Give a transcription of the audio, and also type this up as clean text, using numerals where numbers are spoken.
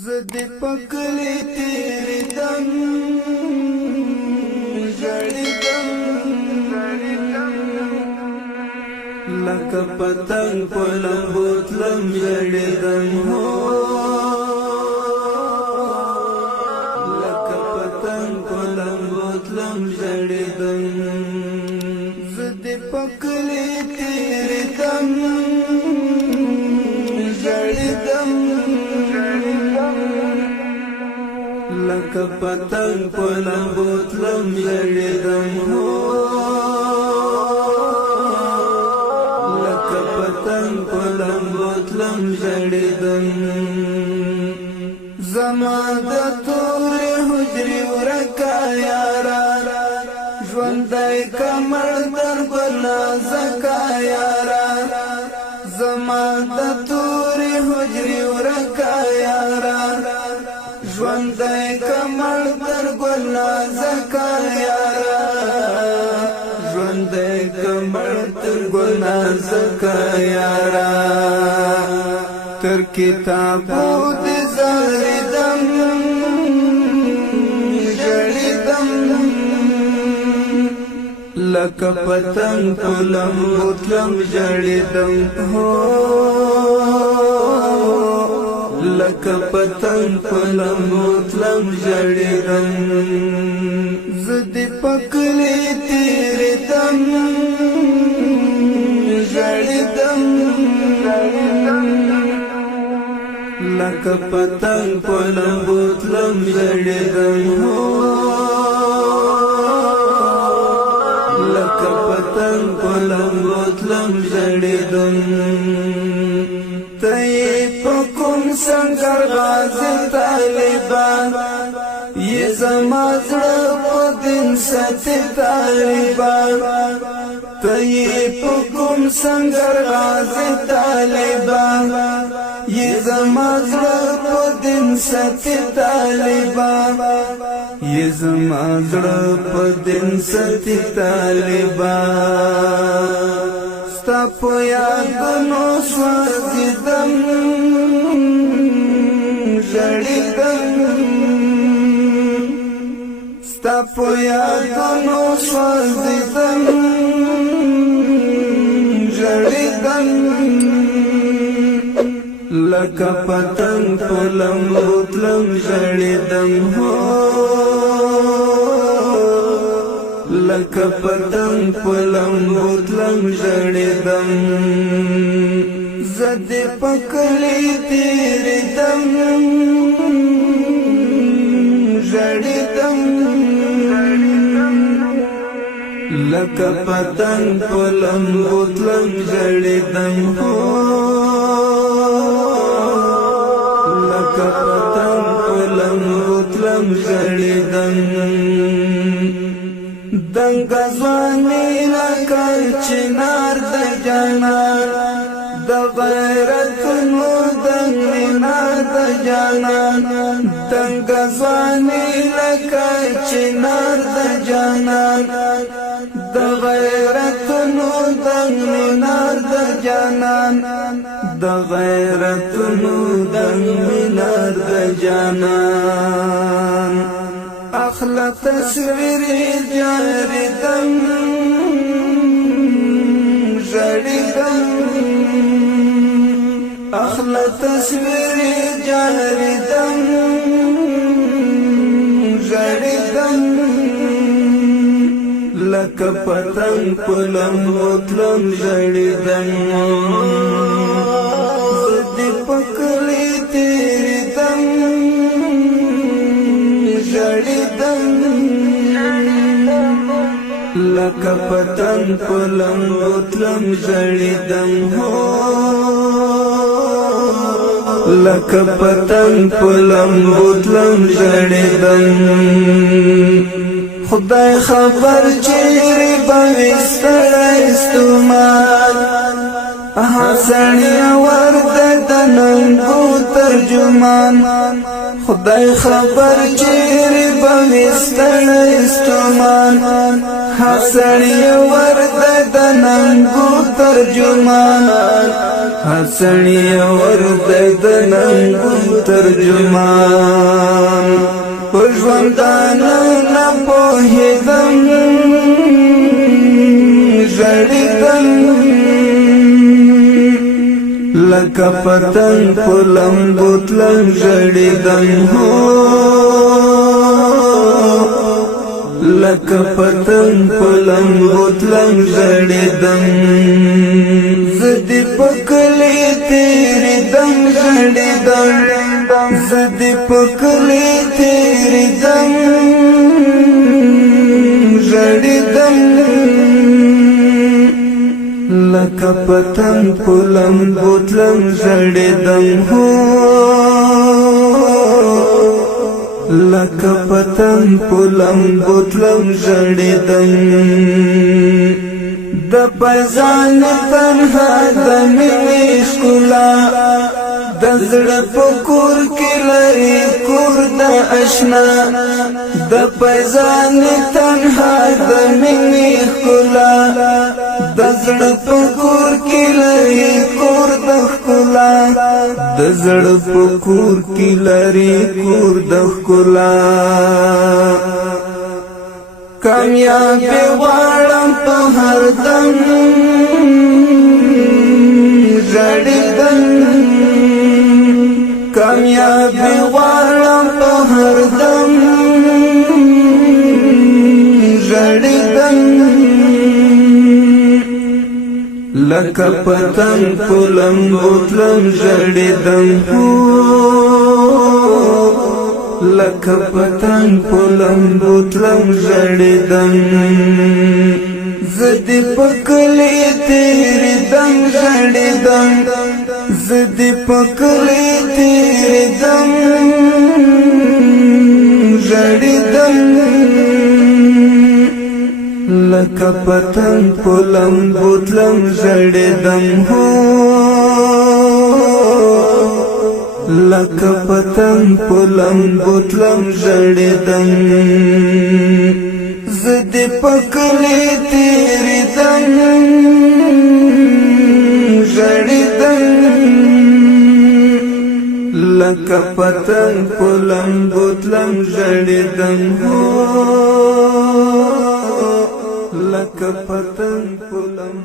زد پکلی تیری دم جڑی دم لکه پتنگ پلم بوتلم جڑی دم ہو لکه پتنگ پلم بوتلم جڑی دم زد پکلی تیری دم جڑی دم لکه پتنگ پلم بوتلم جڑی دم ہو لکه پتنگ پلم بوتلم جڑی دم زما د تورې حجرې ورکا یارا ژوندی کمر در بلا زکا یارا زما د تورې حجرې ورکا یارا ژوندی کمر در بلا زکا یارا ژوندی کمر در بلا زکا یارا تر کتابو دې زاریدم جړیدم لکه پتنګ پلم بوتلم جړیدم هو لکه پتنګ پلم بوتلم جړیدم زد پکلی تیری دم جړیدم لکه پتنګ پلم بوتلم جړیدم هو لکه پتنګ پلم بوتلم جړیدم ته په کوم سنگر غازی طالبان یہ زما زړه په دین ساتي طالبان ته په کوم سنگر غازی طالبان یہ زما زړه په دین ساتي طالبان یہ زما زړه په دین ساتي طالبان ستا په یادونو سوځیدم ژړیدم ستا په یادونو سوځیدم ژړیدم لکه پتنګ پلم بوتلم جړیدم هو لکه پتنګ پلم بوتلم جړیدم زد پکلی تیری دم جړیدم لکه پتنګ پلم بوتلم جړیدم هو لکه پتنګ پلم بوتلم جړیدم دنګ ځواني لکه چنار د جانان د غیرتونو دنګ مینار د جانان دنګ ځواني لکه چنار د جانان د غیرتونو دنګ مینار د جانان د غیرتونو دنګ مینار د جانان اخلا تصویر جاری دم جڑی دم اخلا تصویر جاری دم جڑی دم لکه پتنګ پلم بوتلم جڑی دم زد پکلی تیری دم جړیدم لکه پتنګ پلم بوتلم جړیدم هو لکه پتنګ پلم بوتلم جړیدم خدای خبر چیرې بوستړی استعمال حسنی ورد دننګو ترجمان خدای خبر چیرې به مې ستړی ستومان هر سړی ورته د ننګو ترجمان هر سړی ورته د ننګو ترجمان په ژوندانه نه پوهېدم ژړېدم لکه پتنګ په لمبو تلم ژړېدم لکه پتنګ په لمبو تلم ژړېدم زه دې په کلي تېرېدم ژړېدم زه دې په کلي تېرېدم ژړېدم لکه پتنګ په لمبو تلم ژړېدم لکه پتنګ په لمبو تلم ژړېدم د پرځان تنها د مینې ښکلا د زړه په کور کې لري کور د اشنا د پرځان تنها د مینې ښکلا د زړه په کور کې لري کور د ښکلا د زړه په کور کې لري کور د ښکلا کامیابی غواړم په هر دم ژړېدم کامیابی غواړم په هر دم ژړېدم لکه پتنګ په لمبو تلم ژړېدم لکه پتنګ په لمبو تلم ژړېدم زه دې په کلي تېرېدم ژړېدم زه دې په کلي تېرېدم ژړېدم لکه پتنګ په لمبو تلم ژړېدم لکه پتنګ په لمبو تلم ژړېدم زه دې په کلي تېرېدم ژړېدم لکه پتنګ په لمبو تلم ژړېدم لکه پتنګ په لمبو